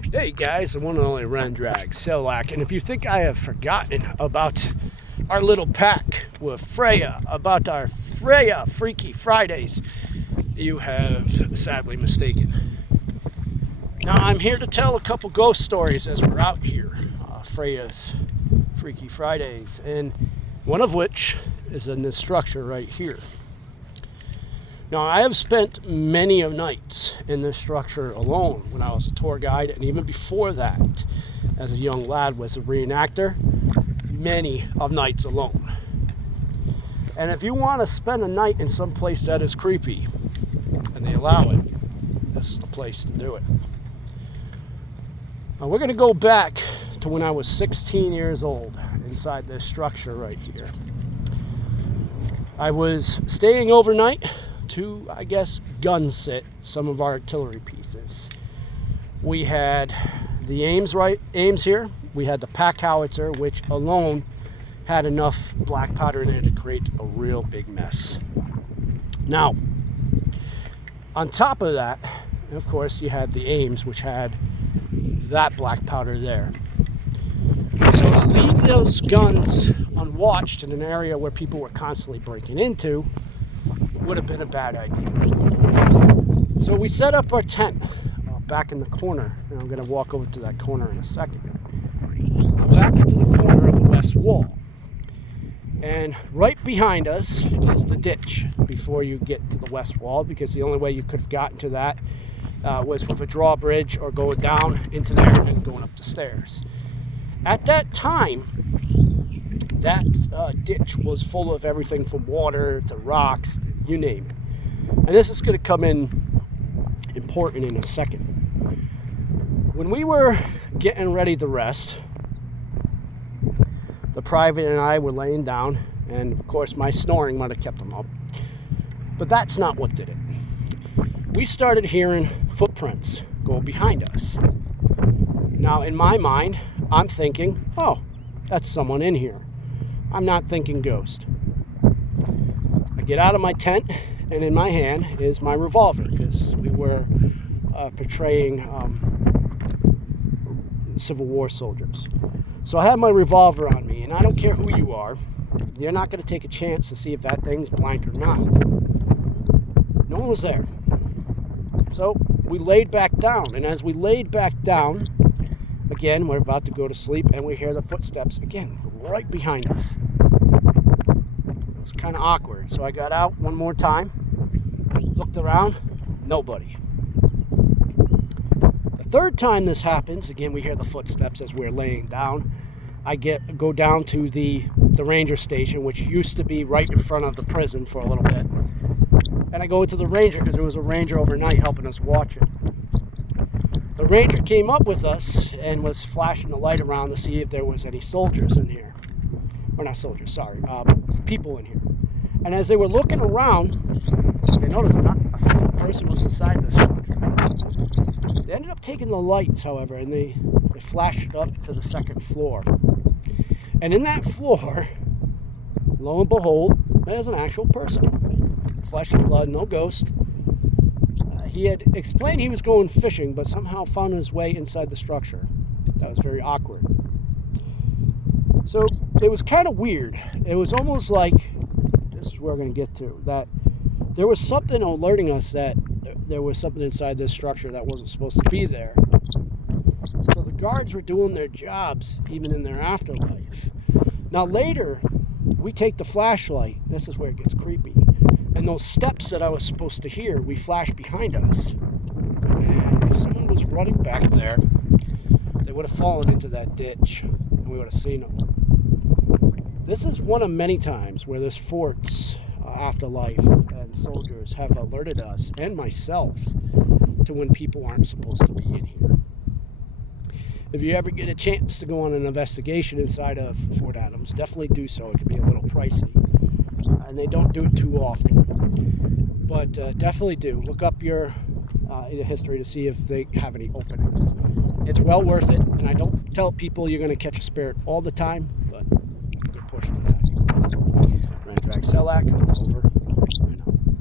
Hey guys, the one and only Run Drag Selak, and if you think I have forgotten about our little pack with Freya, about our Freya Freaky Fridays, you have sadly mistaken. Now I'm here to tell a couple ghost stories as we're out here, Freya's Freaky Fridays, and one of which is in this structure right here. Now, I have spent many of nights in this structure alone when I was a tour guide, and even before that, as a young lad, was a reenactor, many of nights alone. And if you want to spend a night in some place that is creepy, and they allow it, this is the place to do it. Now, we're going to go back to when I was 16 years old inside this structure right here. I was staying overnight to, I guess, gun sit some of our artillery pieces. We had the Ames here. We had the pack howitzer, which alone had enough black powder in it to create a real big mess. Now, on top of that, of course, you had the Ames, which had that black powder there. So to leave those guns unwatched in an area where people were constantly breaking into would have been a bad idea. So we set up our tent back in the corner, and I'm going to walk over to that corner in a second. Back into the corner of the west wall. And right behind us is the ditch before you get to the west wall, because the only way you could have gotten to that was with a drawbridge or going down into there and going up the stairs. At that time, that ditch was full of everything from water to rocks, you name it. And this is going to come in important in a second. When we were getting ready to rest, the private and I were laying down, and of course my snoring might have kept them up. But that's not what did it. We started hearing footprints go behind us. Now in my mind, I'm thinking, oh, that's someone in here. I'm not thinking ghost. I get out of my tent, and in my hand is my revolver, because we were portraying Civil War soldiers. So I have my revolver on me, and I don't care who you are, you're not going to take a chance to see if that thing's blank or not. No one was there. So we laid back down, and as we laid back down, again, we're about to go to sleep, and we hear the footsteps again right behind us. It was kind of awkward, so I got out one more time, looked around, nobody. The third time this happens, again, we hear the footsteps as we're laying down. I go down to the ranger station, which used to be right in front of the prison for a little bit, and I go into the ranger because there was a ranger overnight helping us watch it. The ranger came up with us and was flashing the light around to see if there was any soldiers in here. Or not soldiers, sorry, people in here. And as they were looking around, they noticed not a single person was inside this structure. They ended up taking the lights, however, and they flashed it up to the second floor. And in that floor, lo and behold, there's an actual person. Flesh and blood, no ghost. He had explained he was going fishing, but somehow found his way inside the structure. That was very awkward. So it was kind of weird. It was almost like, this is where we're going to get to, that there was something alerting us that there was something inside this structure that wasn't supposed to be there. So the guards were doing their jobs even in their afterlife. Now later, we take the flashlight. This is where it gets creepy. And those steps that I was supposed to hear, we flashed behind us. And if someone was running back there, they would have fallen into that ditch, and we would have seen them. This is one of many times where this fort's afterlife and soldiers have alerted us, and myself, to when people aren't supposed to be in here. If you ever get a chance to go on an investigation inside of Fort Adams, definitely do so. It can be a little pricey. And they don't do it too often, but definitely do look up your history to see if they have any openings. It's well worth it, and I don't tell people you're going to catch a spirit all the time, but a good portion of the time. Run Drag Selak, over.